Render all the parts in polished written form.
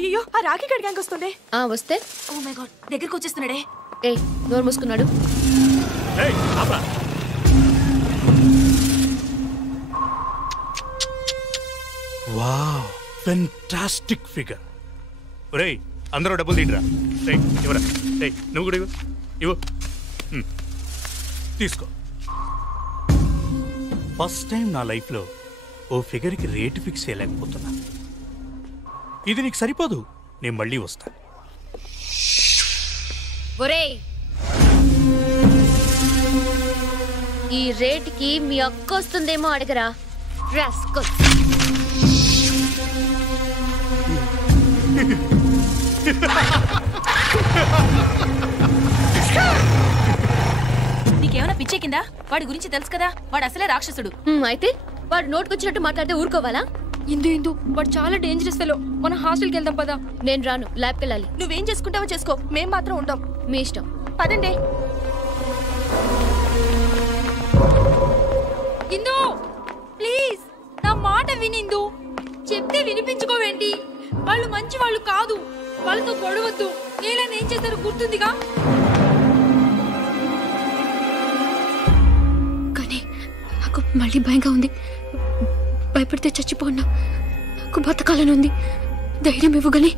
అయ్యో ఆ రాఖీ గడి గ్యాంగ్ వస్తుండే. వస్తే ఓ మై గాడ్ దగ్గరికి వచ్చేస్తున్నాడే. ఏయ్ నోరు మూసుకున్నాడు. Wow fantastic figure. ఒరేయ్ అందరూ డబ్బులు తీయరా. రేయ్ ఇవ్వరా. రేయ్ నువ్వు కూడా ఇవ్వు. తీసుకో. ఫస్ట్ టైం నా లైఫ్లో ఓ ఫిగర్కి రేటు ఫిక్స్ చేయలేకపోతున్నా. ఇది నీకు సరిపోదు, నేను మళ్ళీ వస్తాను. ఒరేయ్ ఈ రేటుకి మీ అక్క వస్తుందేమో అడగరా. రాస్కల్. నీకేమైనా పిచ్చెక్కిందా? వాడి గురించి తెలుసు కదా, వాడు అసలే రాక్షసుడు. అయితే వాడు నోటుకొచ్చినట్టు మాట్లాడితే ఊరుకోవాలా? ఇందు వాడు చాలా డేంజరస్ ఫెలో. మన హాస్టల్కి వెళ్దాం పదా. నేను రాను, ల్యాబ్కి వెళ్ళాలి. నువ్వేం చేసుకుంటావో చేసుకో, మేం మాత్రం ఉంటాం. మీ ఇష్టం. పదండి. ఇందు ప్లీజ్ నా మాట వినిందు. చెప్తే వినిపించుకోవేంటి? వాళ్ళు మంచి వాళ్ళు కాదు, వాళ్ళతో గొడవద్దు. నేలని ఏం చేస్తారో గుర్తుందిగా. కానీ నాకు మళ్ళీ భయంగా ఉంది. భయపడితే చచ్చిపోన్నా. నాకు బతకాలని ఉంది. ధైర్యం ఇవ్వగని.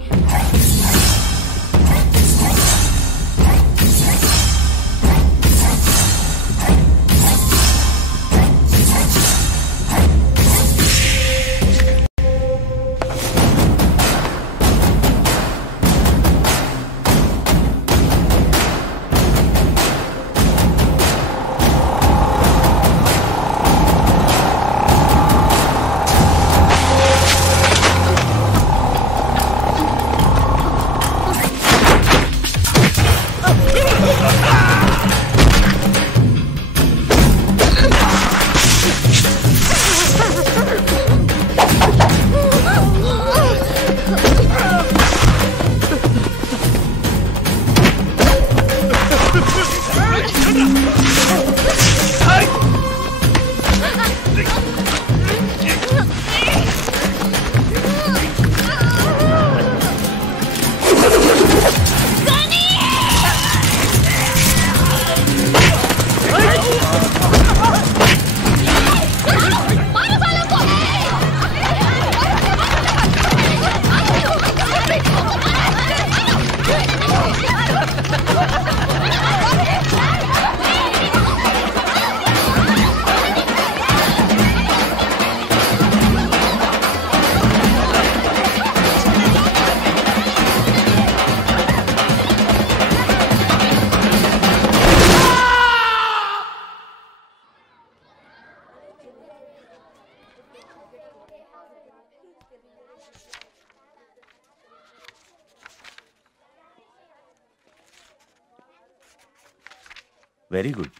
వెరీ గుడ్,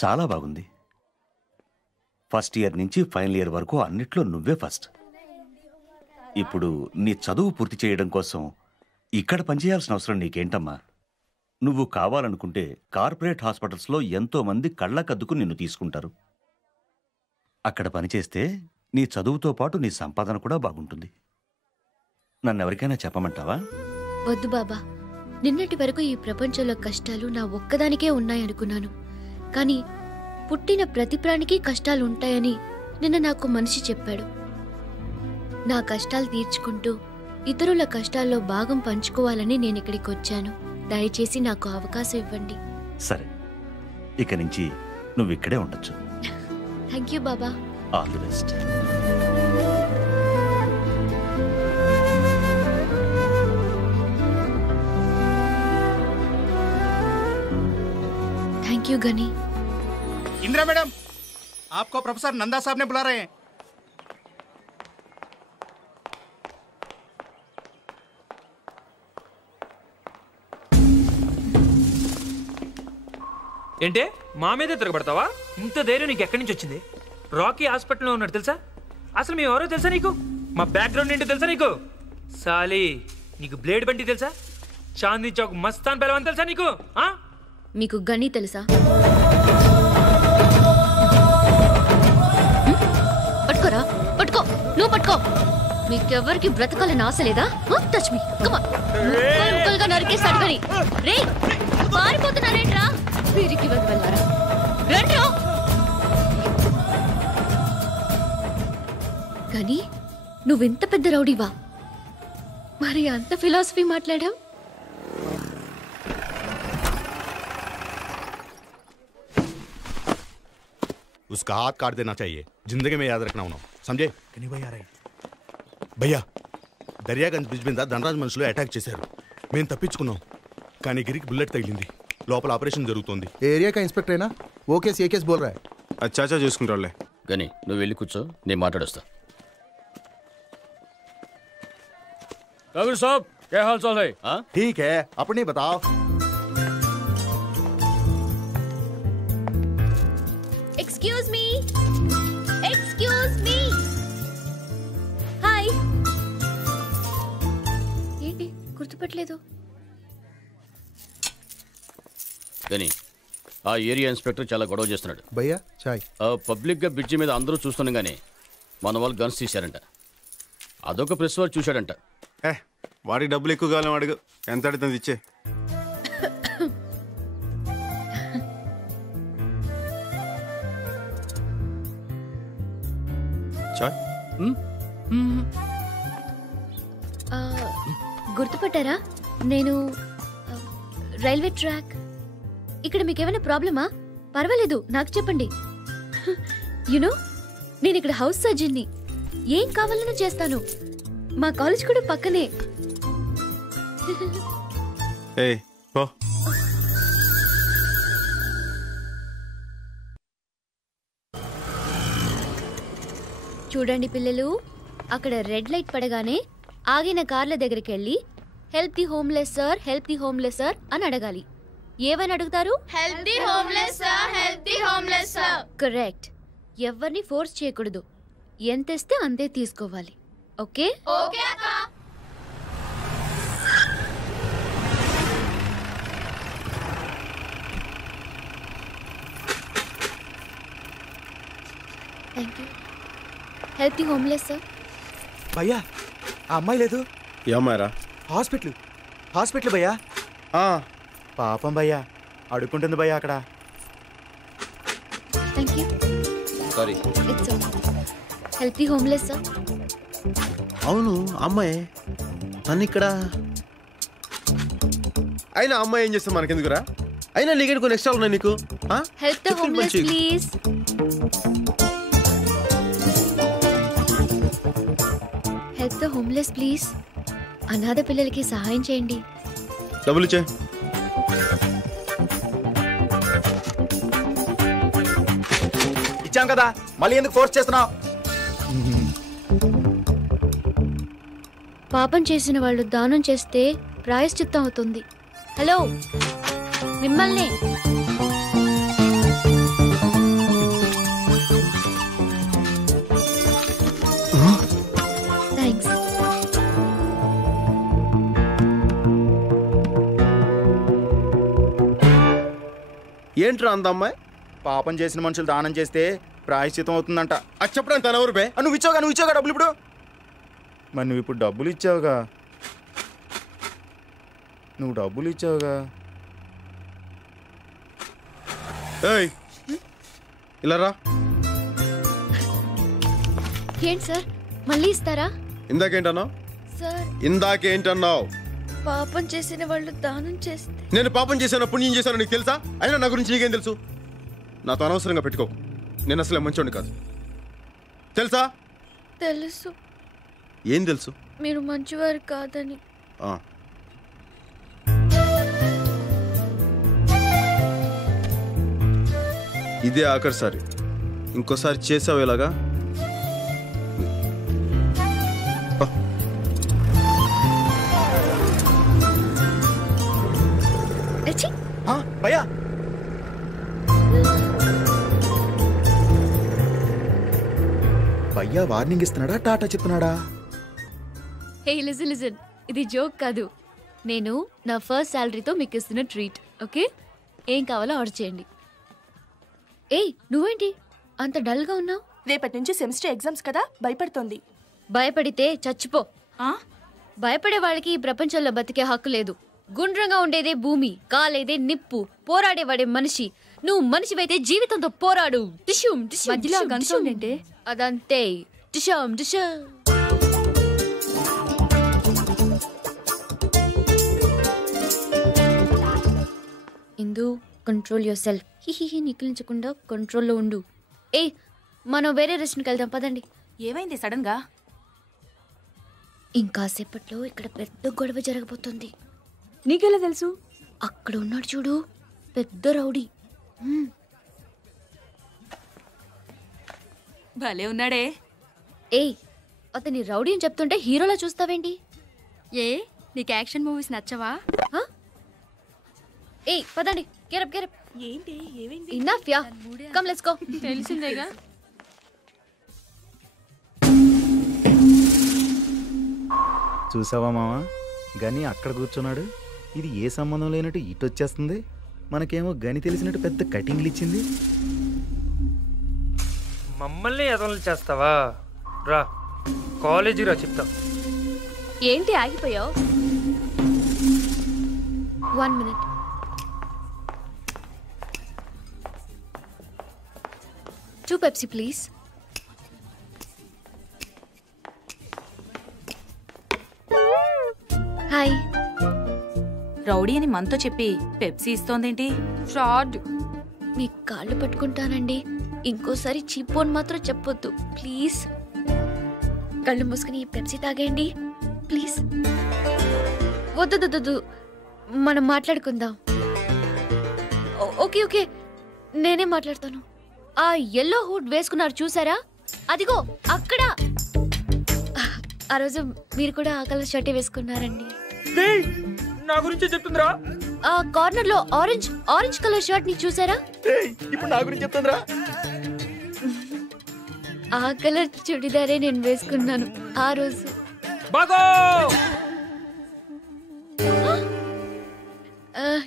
చాలా బాగుంది. ఫస్ట్ ఇయర్ నుంచి ఫైనల్ ఇయర్ వరకు అన్నిట్లో నువ్వే ఫస్ట్. ఇప్పుడు నీ చదువు పూర్తి చేయడం కోసం ఇక్కడ పనిచేయాల్సిన అవసరం నీకేంటమ్మా? నువ్వు కావాలనుకుంటే కార్పొరేట్ హాస్పిటల్స్లో ఎంతో మంది కళ్ళకద్దుకు నిన్ను తీసుకుంటారు. అక్కడ పనిచేస్తే నీ చదువుతో పాటు నీ సంపాదన కూడా బాగుంటుంది. నన్నెవరికైనా చెప్పమంటావా? వద్దు బాబా. నిన్నటి వరకు ఈ ప్రపంచంలో కష్టాలు నా ఒక్కదానికే ఉన్నాయనుకున్నాను. కానీ పుట్టిన ప్రతి ప్రాణికి కష్టాలు ఉంటాయని నిన్న నాకు మనిషి చెప్పాడు. నా కష్టాలు తీర్చుకుంటూ ఇతరుల కష్టాల్లో భాగం పంచుకోవాలని నేను ఇక్కడికి వచ్చాను. దయచేసి నాకు అవకాశం ఇవ్వండి. సరే, ఇక నుంచి నువ్వు ఇక్కడే ఉండొచ్చు. థ్యాంక్ యూ బాబా. All the best. Thank you Ghani. Indira madam, आपको प्रोफेसर नंदा साहब ने बुला रहे हैं. ఏంటే మా మీదే తిరగబడతావా? ఇంత ధైర్యం నీకు ఎక్కడి నుంచి వచ్చింది? రాకీ హాస్పిటల్లో ఉన్నాడు తెలుసా? అసలు మేము ఎవరో తెలుసా నీకు? మా బ్యాక్గ్రౌండ్ ఏంటో తెలుసా నీకు? సాలి, నీకు బ్లేడ్ బండి తెలుసా? చాందీ చౌక్ మస్తాన్ పెలవన్ తెలుసా నీకు? మీకు గని తెలుసా? పట్టుకోరా, పట్టుకో, నువ్వు పట్టుకో. మీకెవరికి బ్రతకాలని ఆశ లేదా? టచ్ మీ ముక్కలుగా నరికేస్తాడు కానీ రే పారిపోతున్నారేంట్రా వీరికి వెళ్ళారా రండ్రా కానీ నువ్వెంత పెద్ద రౌడీవా మరి అంత ఫిలాసఫీ మాట్లాడావు उसका हाथ काट देना चाहिए जिंदगी में याद रखना उन्होंने समझे कहीं भैया रहे భయ్యా దర్యాగంజ్ బ్రిడ్జ్ మీద ధనరాజ్ మనుషులు అటాక్ చేశారు మేము తప్పించుకున్నాం కానీ గిరికి బుల్లెట్ తగిలింది లోపల ఆపరేషన్ జరుగుతోంది एरिया का इंस्पेक्टर है ना वो केस ये केस बोल रहा है అచ్చాచా చూసుకుంటారులే గని నువ్వు వెళ్ళి కూర్చో నేను మాట్లాడొస్తా కబీర్ సాబ్ क्या हाल चाल है ठीक है अपनी बताओ ఎక్స్క్యూజ్ మీ హాయ్ ఏంటి గుర్తుపట్టలేదు గని ఆ ఏరియా ఇన్స్పెక్టర్ చాలా గొడవ చేస్తున్నాడు भैया चाय పబ్లిక్ గా బ్రిడ్జి మీద అందరూ చూస్తుండగానే మన వాళ్ళు గన్స్ తీశారంట అదొక ప్రెస్ వారు చూశాడంట వాడికి డబ్బులు ఎక్కువ కాలం అడుగు ఎంత అడుగుతుంది ఇచ్చే చాయ్ గుర్తుపట్టారా నేను రైల్వే ట్రాక్ ఇక్కడ మీకేమైనా ప్రాబ్లమా పర్వాలేదు నాకు చెప్పండి యునో నేను ఇక్కడ హౌస్ సర్జన్ని ఏం కావాలన్నా చేస్తాను మా కాలేజ్ కూడా పక్కనే ఏ పో చూడండి పిల్లలు అక్కడ రెడ్ లైట్ పడగానే ఆగిన కార్ల దగ్గరికి వెళ్ళి help the homeless sir help the homeless sir అని అడగాలి ఏమని అడుగుతారు help the homeless sir help the homeless sir correct ఎవరిని ఫోర్స్ చేయకూడదు ఎంత ఇస్తే అంతే తీసుకోవాలి ఓకే ఓకే అక్క thank you help the homeless sir భయ్యా ఆ అమ్మాయి లేదు ఏమారా హాస్పిటల్ భయ్యా పాపం భయ్యా అడుక్కుంటుంది భయ్యా అక్కడ thank you sorry it's help the homeless sir అవును అమ్మాయి నన్ను ఇక్కడ అయినా అమ్మాయి ఏం చేస్తా మనకెందుకురా అయినా నీకు కొన్ని ఎక్స్ట్రా ఉన్నాయి నీకు help the homeless please help the homeless please అనాథ పిల్లలకి సహాయం చేయండి డబ్బులు ఇచ్చే ఇచ్చాం కదా మళ్ళీ ఎందుకు ఫోర్స్ చేస్తున్నావు పాపం చేసిన వాళ్ళు దానం చేస్తే ప్రాయశ్చిత్తం అవుతుంది హలో మిమ్మల్ని థ్యాంక్స్ ఏంట్రా అంత అమ్మాయి పాపం చేసిన మనుషులు దానం చేస్తే ప్రాయశ్చితం అవుతుందంట అది చెప్పడానికి తన ఎవరు బే నువ్వు ఇచ్చావుగా డబ్బులు ఇప్పుడు మరి నువ్వు ఇప్పుడు డబ్బులు ఇచ్చావుగా ఏయ్ ఇలా రా ఏంటి సార్ మళ్ళీ ఇస్తారా ఇందాకేంటన్నావు సార్ ఇందాకేంటన్నావు పాపం చేసిన వాళ్ళు దానం చేస్తే నేను పాపం చేశాను పుణ్యం చేశాను నీకు తెలుసా అయినా నా గురించి నీకేం తెలుసు నాతో అనవసరంగా పెట్టుకో నేను అసలే మంచోడిని కాదు తెలుసా తెలుసు ఏం తెలుసు మీరు మంచివారు కాదని ఇదే ఆఖరిసారి ఇంకోసారి చేసావు ఇలాగా భయ్యా భయ్యా వార్నింగ్ ఇస్తున్నాడా టాటా చెప్తున్నాడా హే లిజన్ ఇది జోక్ కాదు నేను నా ఫస్ట్ శాలరీతో మీకు ఇస్తున్న ట్రీట్ ఓకే ఏం కావాలో ఆర్డర్ చేయండి ఏయ్ నువ్వేంటి అంత డల్గా ఉన్నావు రేపటి నుంచి సెమిస్టర్ ఎగ్జామ్స్ కదా భయపడుతోంది భయపడితే చచ్చిపో. భయపడే వాళ్ళకి ఈ ప్రపంచంలో బతికే హక్కు లేదు. గుండ్రంగా ఉండేదే భూమి, కాలేదే నిప్పు, పోరాడేవాడే మనిషి. నువ్వు మనిషివైతే జీవితంతో పోరాడు. టిష్యూమ్ మధ్యలో గన్ సౌండ్ ఏంటి? అదంతే. టిష్యూమ్ టిష్యూమ్. ఇందు, కంట్రోల్ యువర్ సెల్ఫ్. హిహిహి నికిలించకుండా కంట్రోల్లో ఉండు. మనం వేరే రెస్టారెంట్కి వెళ్దాం పదండి. ఏమైంది సడన్ గా? ఇంకాసేపట్లో ఇక్కడ పెద్ద గొడవ జరగబోతుంది. నీకెలా తెలుసు? అక్కడ ఉన్నాడు చూడు, పెద్ద రౌడీ. భలే ఉన్నాడే. అతని రౌడీ అని చెప్తుంటే హీరోలా చూస్తావేంటి? నీకు యాక్షన్ మూవీస్ నచ్చవా? పదండి. Get up get up. ఏంటి ఏమైంది? Enough yeah, come let's go. తెలిసిందేగా. చూసావా మావా, గని అక్కడ కూర్చున్నాడు. ఇది ఏ సంబంధం లేనట్టు ఇటు వచ్చేస్తుంది. మనకేమో గని తెలిసినట్టు పెద్ద కటింగ్లు ఇచ్చింది. మమ్మల్ని ఎదవలు చేస్తావా? రా కాలేజీ రా చెప్తాం. ఏంటి ఆగిపోయావు? 1 minute. Two Pepsi, please. Hi. Rowdy అని మనతో చెప్పి పెప్సీ ఇస్తోందేంటి? ఫ్రాడ్. మీ కాళ్ళు పట్టుకుంటానండి. ఇంకోసారి చీపోన్ మాత్రం చెప్పొద్దు ప్లీజ్. కళ్ళు మూసుకుని పెప్సీ తాగేయండి ప్లీజ్. వద్దు, మనం మాట్లాడుకుందాం. ఓకే ఓకే, నేనే మాట్లాడతాను. ఆ ఎల్లో హుడ్ వేసుకున్నారు చూసారా? అదిగో అక్కడ. ఆ రోజు మీరు కూడా ఆ కలర్ షర్టే వేసుకున్నారండి. నా గురించి చెప్తుందిరా. ఆ కార్నర్ లో ఆరెంజ్ కలర్ షర్ట్ ని చూసారా? ఇప్పుడు నా గురించి చెప్తుందిరా. ఆ కలర్ చుడిదారే నేను వేసుకున్నాను ఆ రోజు.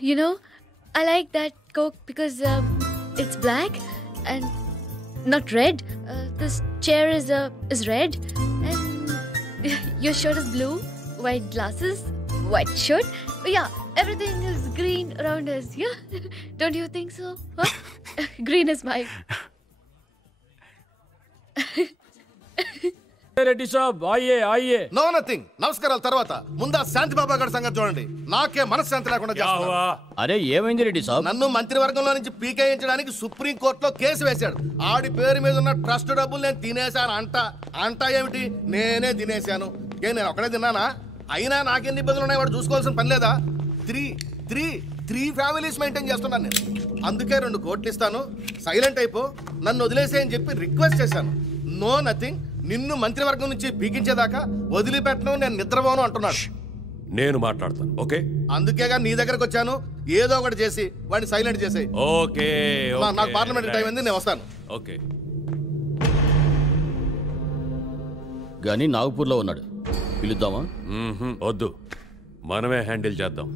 You know, I like that Coke because it's black and not red. This chair is red and your shirt is blue, white glasses, white shirt. Yeah, everything is green around us. Yeah, don't you think so? Huh? Green is my. Reddy Saab Aaye. No nothing. నమస్కారాల తర్వాత ముందా శాంతి బాబా గారి సంగతి చూడండి. నాకే మనశ్శాంతి లేకుండా చేస్తున్నారు. అరే ఏమైంది రెడ్డి సాబ్? నన్ను మంత్రివర్గంలో నుంచి పీకేయించడానికి సుప్రీం కోర్టులో కేసు వేశాడు. ఆడి పేరు మీద ఉన్న ట్రస్ట్ డబ్బులు నేను తినేశాను అంట ఏమిటి? నేనే తినేశాను. నేను ఒకడే తిన్నానా? అయినా నాకెన్ని ఇబ్బందులు ఉన్నాయి వాడు చూసుకోవాల్సిన పని లేదా? త్రీ ఫ్యామిలీస్ మెయింటైన్ చేస్తున్నాను నేను. అందుకే 2 కోట్లు ఇస్తాను, సైలెంట్ అయిపో, నన్ను వదిలేసేయని చెప్పి రిక్వెస్ట్ చేశాను. No nothing. నిన్ను మంత్రివర్గం నుంచి పీకించేదాకా వదిలిపెట్టను, నేను నిద్రపోను అంటున్నాడు. నేను మాట్లాడతాను. ఓకే, అందుకేగా నీ దగ్గరకు వచ్చాను. ఏదో ఒకటి చేసి వాడిని సైలెంట్ చేసేయి. ఓకే. నాకు పార్లమెంట్ టైం ఉంది, నేను వస్తాను. ఓకే. గని నాగపూర్లో ఉన్నాడు, పిలుద్దామా? వద్దు, మనమే హ్యాండిల్ చేద్దాం.